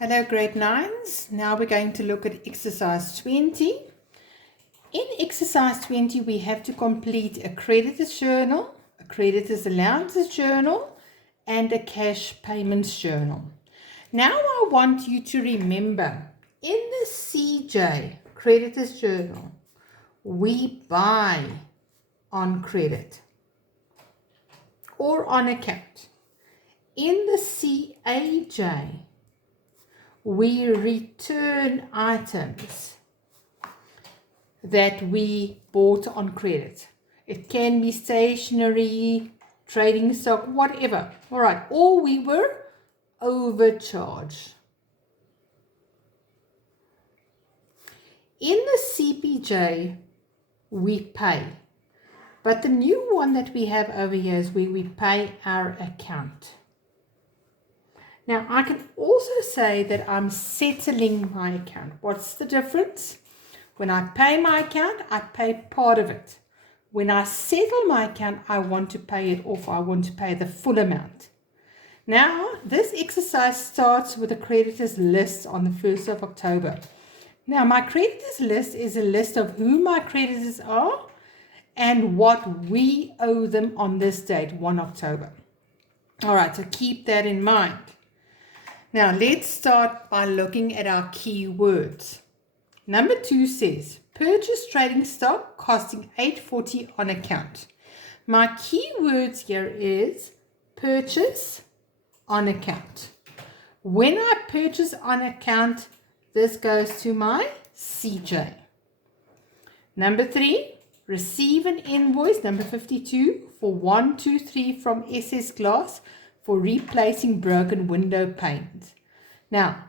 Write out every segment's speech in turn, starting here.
Hello grade 9s. Now we're going to look at exercise 20. In exercise 20 we have to complete a creditor's journal, a creditor's allowances journal and a cash payments journal. Now I want you to remember in the CJ creditor's journal we buy on credit or on account. In the CAJ we return items that we bought on credit. It can be stationery, trading stock, whatever. All right, or we were overcharged. In the CPJ, we pay. But the new one that we have over here is where we pay our account. Now, I can also say that I'm settling my account. What's the difference? When I pay my account, I pay part of it. When I settle my account, I want to pay it off. I want to pay the full amount. Now, this exercise starts with a creditor's list on the 1st of October. Now, my creditors list is a list of who my creditors are and what we owe them on this date, 1 October. All right, so keep that in mind. Now, let's start by looking at our key words. Number 2 says, purchase trading stock costing $8.40 on account. My key words here is purchase on account. When I purchase on account, this goes to my CJ. Number 3, receive an invoice, number 52, for 123 from SS Glass for replacing broken window panes. Now,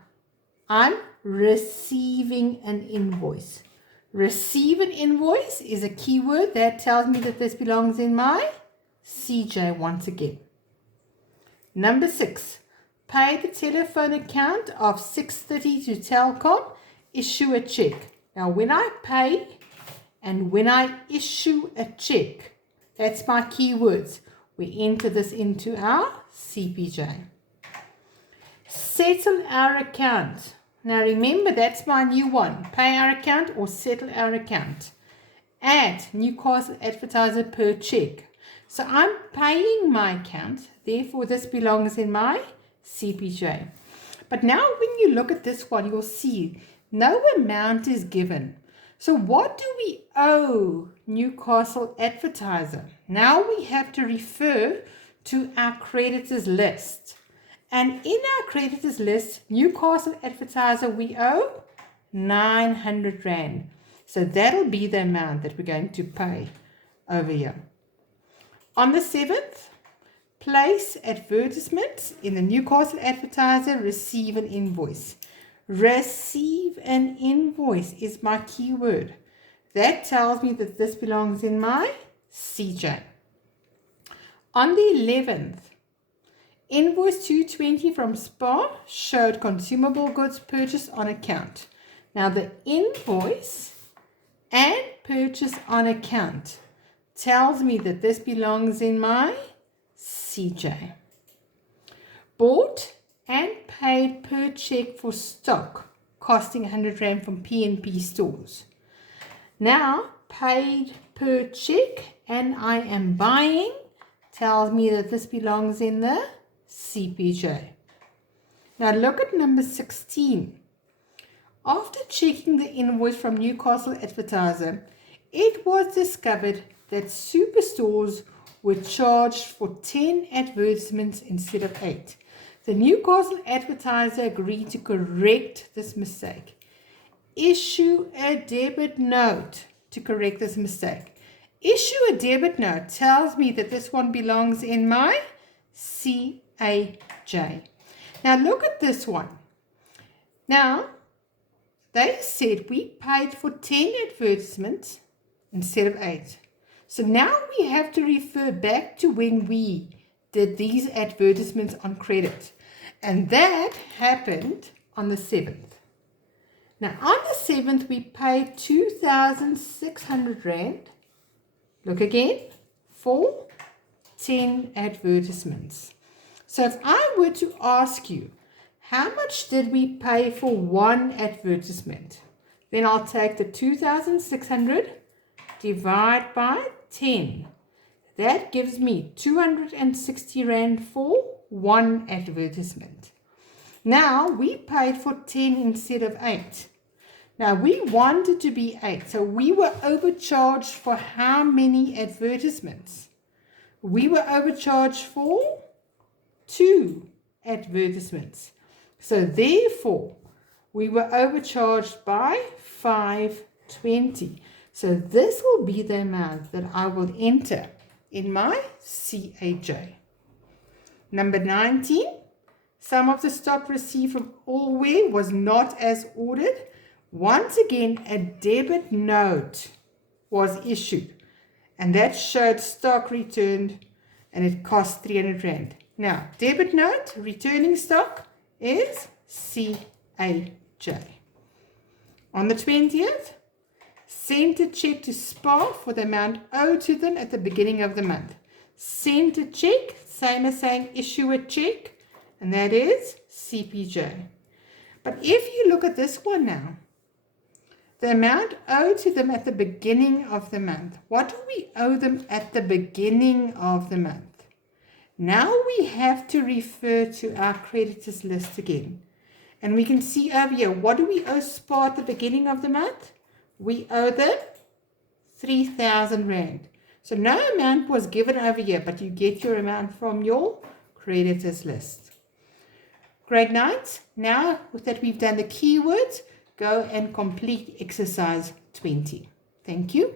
I'm receiving an invoice. Receive an invoice is a keyword that tells me that this belongs in my CJ once again. Number 6, pay the telephone account of 630 to Telkom, issue a check. Now, when I pay and when I issue a check, that's my keywords. We enter this into our CPJ. Settle our account. Now remember, that's my new one. Pay our account or settle our account. Add Newcastle Advertiser per check. So I'm paying my account. Therefore, this belongs in my CPJ. But now when you look at this one, you'll see no amount is given. So what do we owe Newcastle Advertiser? Now we have to refer to our creditors list. And in our creditors list, Newcastle Advertiser, we owe 900 Rand. So that'll be the amount that we're going to pay over here. On the 7th, place advertisements in the Newcastle Advertiser, receive an invoice. Receive an invoice is my keyword. That tells me that this belongs in my CJ. On the 11th, invoice 220 from SPAR showed consumable goods purchased on account. Now the invoice and purchase on account tells me that this belongs in my CJ. Bought and paid per check for stock costing 100 Rand from P&P stores. Now paid per check and I am buying tells me that this belongs in the CPJ. Now look at number 16. After checking the invoice from Newcastle Advertiser, it was discovered that superstores were charged for 10 advertisements instead of 8. The Newcastle Advertiser agreed to correct this mistake. Issue a debit note to correct this mistake. Issue a debit note tells me that this one belongs in my CAJ. Now look at this one. Now, they said we paid for 10 advertisements instead of 8. So now we have to refer back to when we did these advertisements on credit. And that happened on the 7th. Now on the 7th, we paid 2,600 Rand. Look again, for 10 advertisements. So if I were to ask you, How much did we pay for one advertisement? Then I'll take the 2,600 divide by 10. That gives me 260 Rand for one advertisement. Now we paid for 10 instead of 8. Now we wanted to be 8, so we were overcharged for how many advertisements? We were overcharged for 2 advertisements. So therefore, we were overcharged by 520. So this will be the amount that I will enter in my CAJ. Number 19, some of the stock received from Allwear was not as ordered. Once again, a debit note was issued, and that showed stock returned, and it cost 300 Rand. Now, debit note, returning stock is CAJ. On the 20th, sent a check to SPAR for the amount owed to them at the beginning of the month. Sent a check, same as saying issue a check, and that is CPJ. But if you look at this one now, the amount owed to them at the beginning of the month. What do we owe them at the beginning of the month? Now we have to refer to our creditors list again. And we can see over here, what do we owe SPAR at the beginning of the month? We owe them 3,000 Rand. So no amount was given over here, but you get your amount from your creditors list. Grade 9, now that we've done the keywords, go and complete exercise 20. Thank you.